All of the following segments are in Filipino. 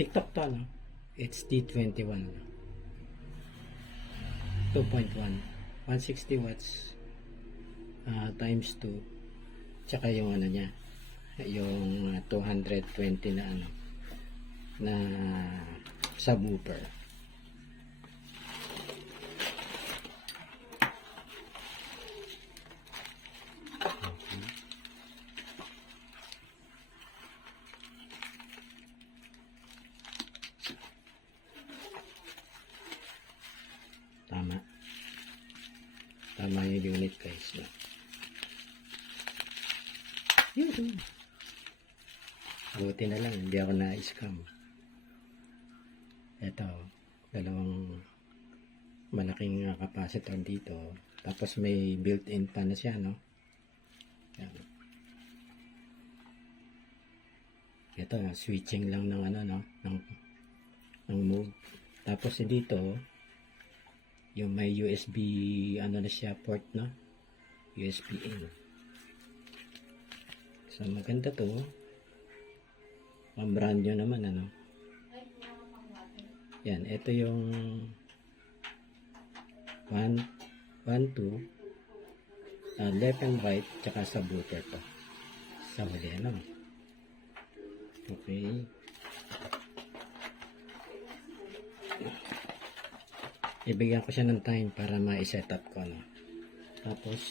TikTok to, no? It's T21, 2.1, 160 watts times 2, tsaka yung ano niya, yung 220 na ano, na subwoofer. Tama yung unit, guys, no? Buti na lang hindi ako na-scam. Ito, dalawang malaking capacitor dito, tapos may built-in pa na siya, no? Yan. Ito, switching lang ng ano, no, ng mode. Tapos dito yung may USB ano na siya, port, no, USB in. So maganda to, ang brand new naman, ano. Yan, ito yung 1, 2 left and right, tsaka subwoofer to sa huli, ano. Okay, ibigyan ko siya ng time para ma-set up ko, no? Tapos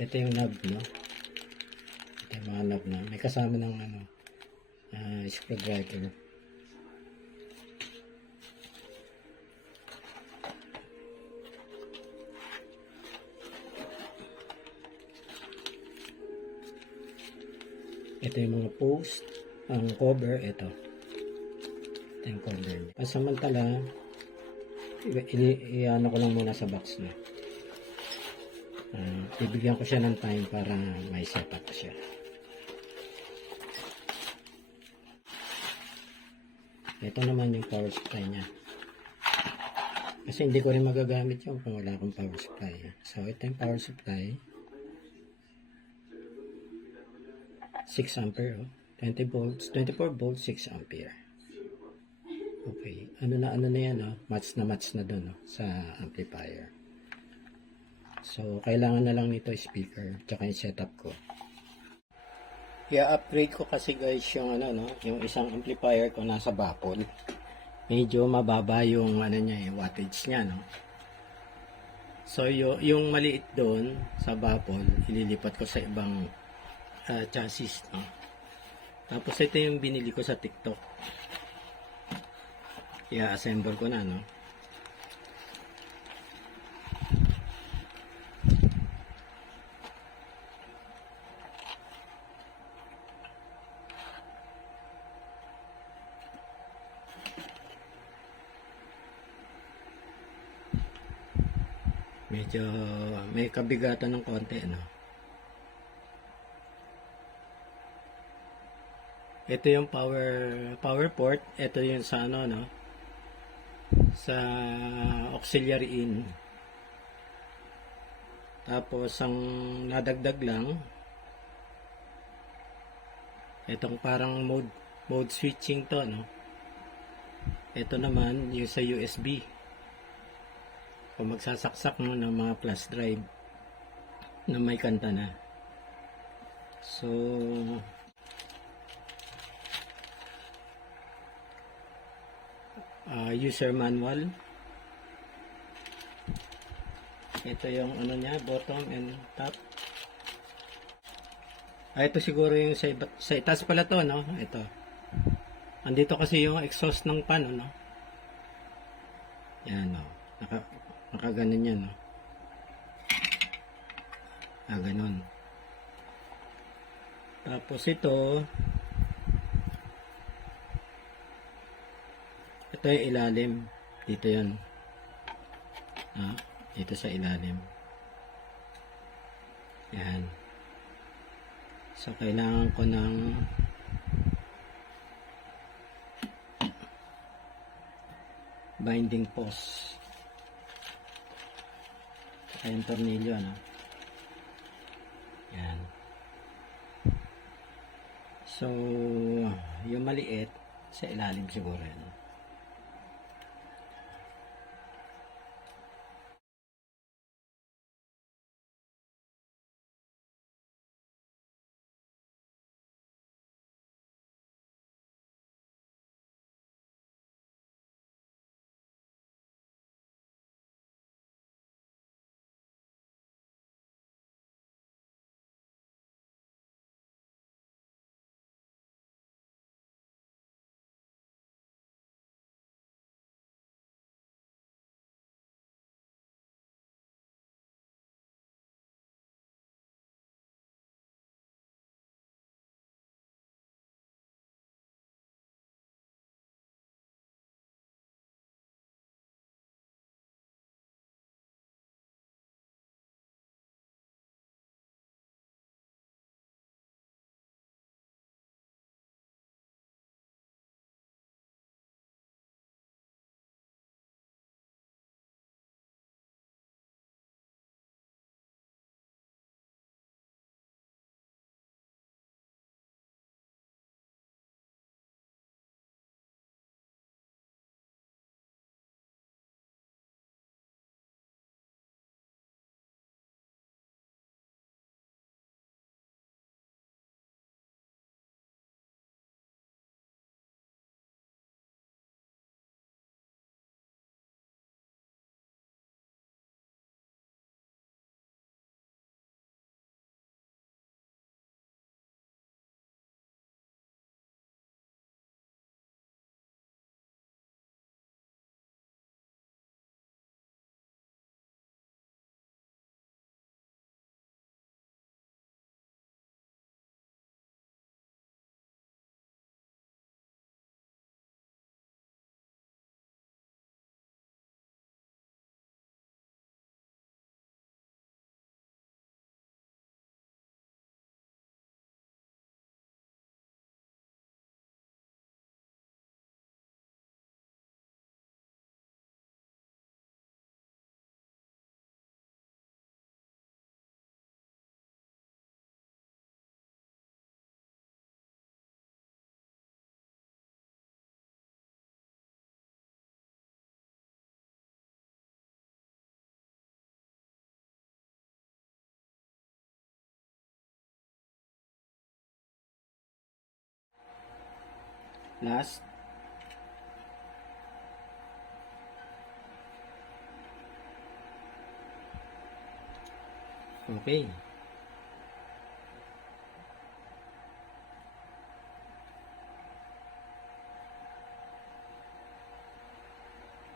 ito yung knob, no? Ito yung mga knob na may kasama ng ano, screwdriver. Ito yung mga post, ang cover, ito yung cover niya. Pansamantala, i-ano ko lang muna sa box na. Bibigyan ko siya ng time para may set up siya. Ito naman yung power supply niya. Kasi hindi ko rin magagamit yun kung wala akong power supply. So ito yung power supply. 6 ampere, oh. 20 volts, 24 volts, 6 ampere. Okay, ano na yan, oh? Match na doon, oh, sa amplifier. So kailangan na lang nito speaker, tsaka yung setup ko. I-upgrade ko kasi, guys, yung ano, no, yung isang amplifier ko nasa baffle. Medyo mababa yung ano niya, yung wattage niya, no. So yung maliit doon sa baffle, ililipat ko sa ibang chassis, no. Tapos ito yung binili ko sa TikTok. I-assemble ko na, no. Medyo may kabigatan ng konti, no. Ito yung power port. Ito yung sa ano, no, sa auxiliary in. Tapos ang nadagdag lang itong parang mode switching to, no. Ito naman yung sa USB, kung magsasaksak mo ng mga flash drive na may kanta na. So user manual. Ito yung ano niya, bottom and top. Ito siguro yung sa itaas pala to, no. Ito, andito kasi yung exhaust ng pan, no. Yan, no. Nakaganon yan, no. Ganon. Tapos ito yung ilalim. Dito yan. Dito sa ilalim. Yan. So kailangan ko ng binding post. Yung tornilyo, ano. Yan. So yung maliit Sa ilalim siguro yan. Last. Okay.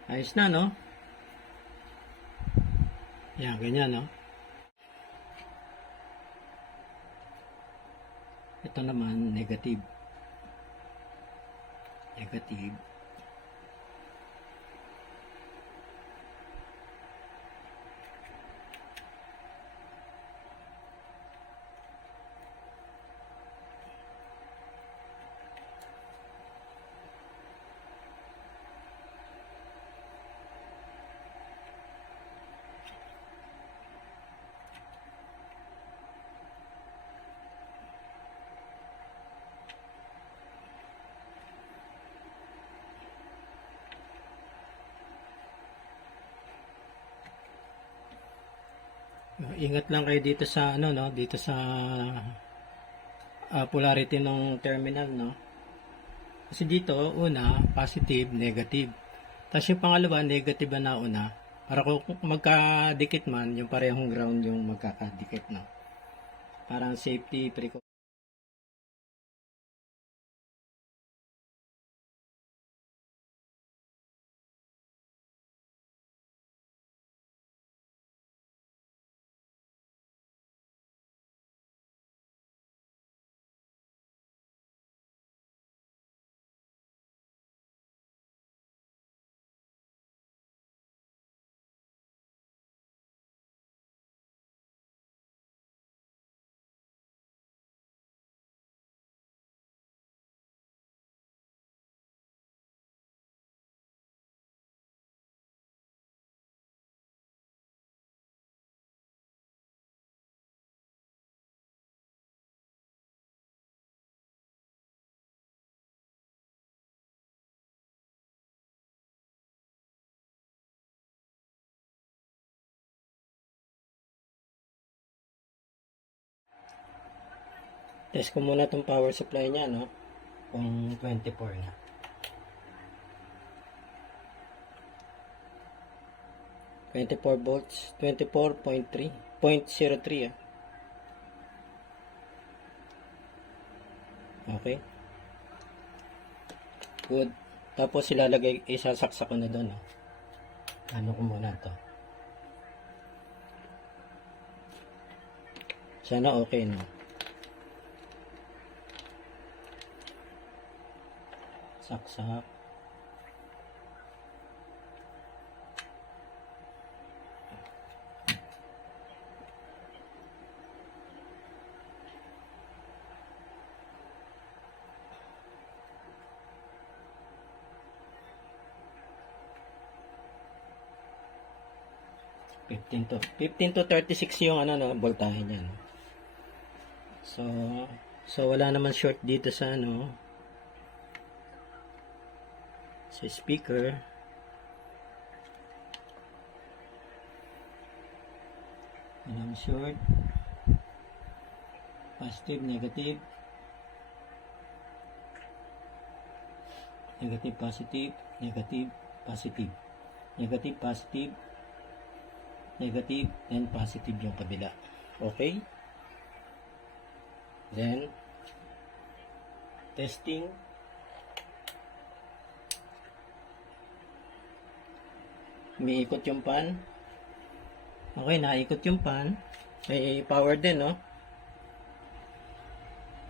Ayos na, no? Yan, ganyan, no? Ito naman, negative. Negative. Ingat lang kayo dito sa ano, no, dito sa polarity ng terminal, no. Kasi dito una positive, negative. Tapos yung pangalawa negative na nauna. Para kung magkadikit man, yung parehong ground yung magkakadikit, no. Parang safety precaution. Test ko muna itong power supply niya, no? Kung 24 na. volts, 24.3, 0.03 ah. Okay. Good. Tapos ilalagay, isasaksak ko na doon, no? Ano ko muna to. Sana okay, no? Saksak. Fifteen to 36 yung ano, no, voltahe niya, no? So wala naman short dito sa ano, sa speaker. Walang short. Positive, negative. Negative, positive, negative, positive. Negative, positive, negative, and positive yung kabila. Okay? Then, testing. Umiikot yung pan. Okay, naikot yung pan. May power din, no?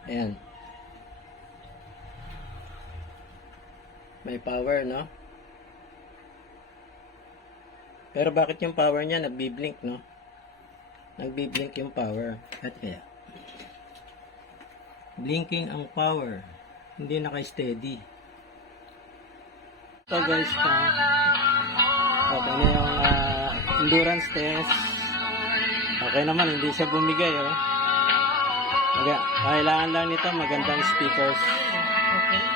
Ayan. May power, no? Pero bakit yung power niya nagbi-blink, no? Nagbi-blink yung power. At kaya blinking ang power. Hindi naka-steady. Ito guys, okay na yung endurance test. Okay naman, hindi siya bumigay, oh. Kailangan lang nito magandang speakers. Okay.